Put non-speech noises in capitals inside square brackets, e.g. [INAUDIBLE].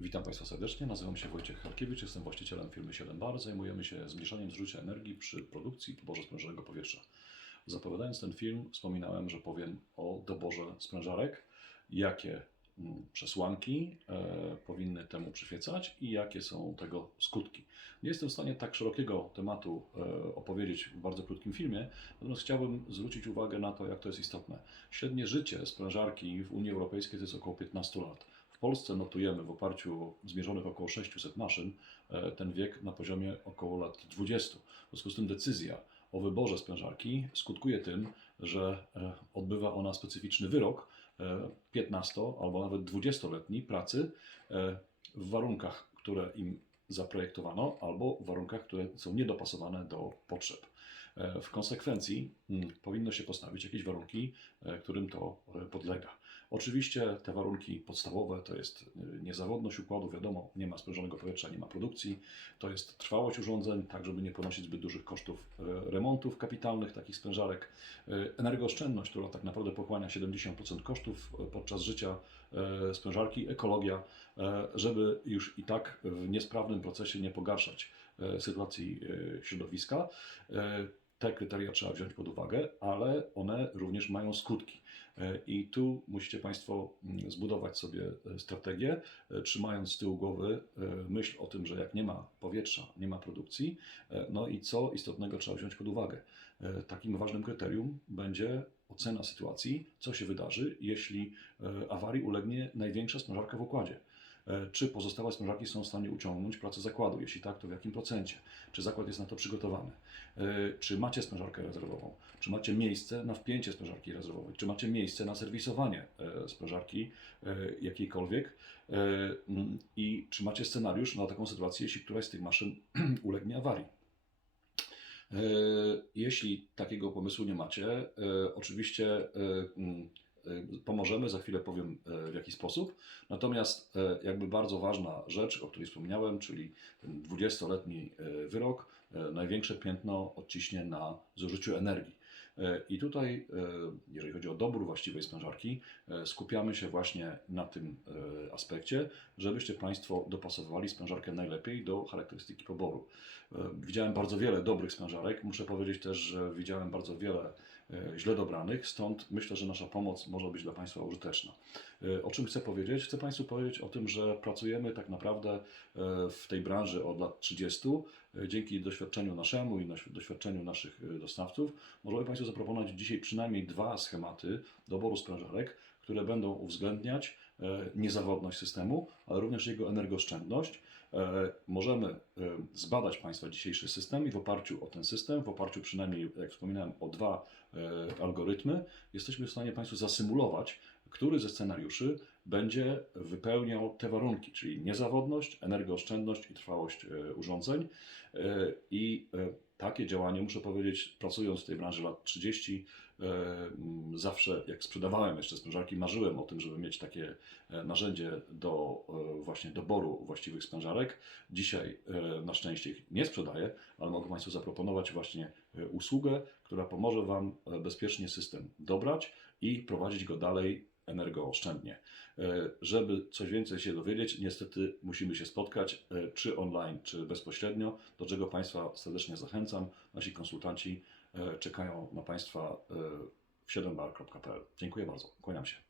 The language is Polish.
Witam Państwa serdecznie, nazywam się Wojciech Harkiewicz, jestem właścicielem firmy 7 Bar. Zajmujemy się zmniejszaniem zużycia energii przy produkcji i poborze sprężonego powietrza. Zapowiadając ten film, wspominałem, że powiem o doborze sprężarek, jakie mm, przesłanki e, powinny temu przyświecać i jakie są tego skutki. Nie jestem w stanie tak szerokiego tematu e, opowiedzieć w bardzo krótkim filmie, natomiast chciałbym zwrócić uwagę na to, jak to jest istotne. Średnie życie sprężarki w Unii Europejskiej to jest około 15 lat. W Polsce notujemy w oparciu o zmierzonych około 600 maszyn e, ten wiek na poziomie około lat 20. W związku z tym decyzja o wyborze sprężarki skutkuje tym, że e, odbywa ona specyficzny wyrok e, 15 albo nawet 20-letniej pracy e, w warunkach, które im zaprojektowano, albo w warunkach, które są niedopasowane do potrzeb. E, W konsekwencji mm, powinno się postawić jakieś warunki, e, którym to e, podlega. Oczywiście te warunki podstawowe to jest niezawodność układu, wiadomo, nie ma sprężonego powietrza, nie ma produkcji, to jest trwałość urządzeń, tak żeby nie ponosić zbyt dużych kosztów remontów kapitalnych takich sprężarek, energooszczędność, która tak naprawdę pochłania 70% kosztów podczas życia sprężarki, ekologia, żeby już i tak w niesprawnym procesie nie pogarszać sytuacji środowiska. Te kryteria trzeba wziąć pod uwagę, ale one również mają skutki. E, I tu musicie Państwo mm, zbudować sobie e, strategię, e, trzymając z tyłu głowy myśl o tym, że jak nie ma powietrza, nie ma produkcji, no i co istotnego trzeba wziąć pod uwagę. Takim ważnym kryterium będzie ocena sytuacji, co się wydarzy, jeśli e, awarii ulegnie największa sprężarka w układzie. E, Czy pozostałe sprężarki są w stanie uciągnąć pracę zakładu? Jeśli tak, to w jakim procencie? Czy zakład jest na to przygotowany? E, Czy macie sprężarkę rezerwową? Czy macie miejsce na wpięcie sprężarki rezerwowej? Czy macie miejsce na serwisowanie sprężarki e, jakiejkolwiek? I czy macie scenariusz na taką sytuację, jeśli któraś z tych maszyn [CLEARS THROAT] ulegnie awarii? E, Jeśli takiego pomysłu nie macie, e, oczywiście e, mm, pomożemy, za chwilę powiem w jaki sposób. Natomiast jakby bardzo ważna rzecz, o której wspomniałem, czyli ten 20-letni e, wyrok, największe piętno odciśnie na zużyciu energii. E, I tutaj, e, jeżeli chodzi o dobór właściwej sprężarki, e, skupiamy się właśnie na tym aspekcie, żebyście Państwo dopasowywali sprężarkę najlepiej do charakterystyki poboru. Widziałem bardzo wiele dobrych sprężarek, muszę powiedzieć też, że widziałem bardzo wiele źle dobranych, stąd myślę, że nasza pomoc może być dla Państwa użyteczna. E, O czym chcę powiedzieć? Chcę Państwu powiedzieć o tym, że pracujemy tak naprawdę e, w tej branży od lat 30. E, Dzięki doświadczeniu naszemu i doświadczeniu naszych e, dostawców możemy Państwu zaproponować dzisiaj przynajmniej dwa schematy doboru sprężarek, które będą uwzględniać e, niezawodność systemu, ale również jego energooszczędność. E, Możemy e, zbadać Państwa dzisiejszy system i w oparciu o ten system, w oparciu przynajmniej, jak wspominałem, o dwa algorytmy, jesteśmy w stanie Państwu zasymulować, który ze scenariuszy będzie wypełniał te warunki, czyli niezawodność, energooszczędność i trwałość e, urządzeń. E, I e, takie działanie, muszę powiedzieć, pracując w tej branży lat 30, e, m, zawsze jak sprzedawałem jeszcze sprężarki, marzyłem o tym, żeby mieć takie narzędzie do właśnie doboru właściwych sprężarek. Dzisiaj na szczęście ich nie sprzedaję, ale mogę Państwu zaproponować właśnie usługę, która pomoże Wam bezpiecznie system dobrać i prowadzić go dalej energooszczędnie. E, Żeby coś więcej się dowiedzieć, niestety musimy się spotkać, e, czy online, czy bezpośrednio, do czego Państwa serdecznie zachęcam. Nasi konsultanci e, czekają na Państwa w 7bar.pl. Dziękuję bardzo. Kłaniam się.